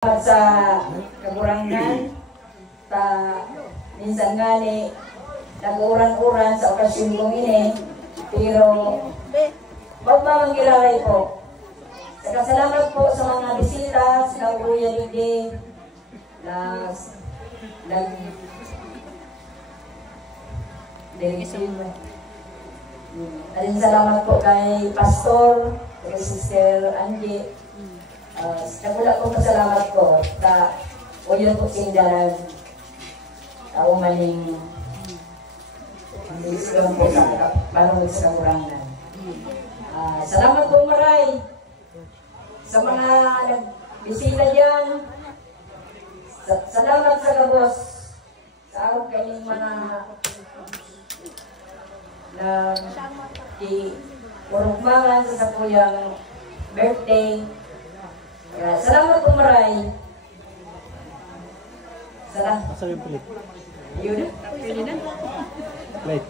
Sa kaburangan ta minsan nga ni nag-uran-uran sa okasyon kong ini pero magmamanggilalay po. Salamat po sa mga bisita sa Kuya Didi na salamat po kay Pastor, kay Sister Angie. Nagula po pasalamat ko ta o yun po sindaran tao maling islam po sa parang sa kaburangan. Salamat po maray sa mga nagbisita dyan. Salamat sa kabos sa araw kanyang mga na urugmangan sa sakuyang birthday. Salamat po maray. Salamat. Asa yung plate? Yun. Plate.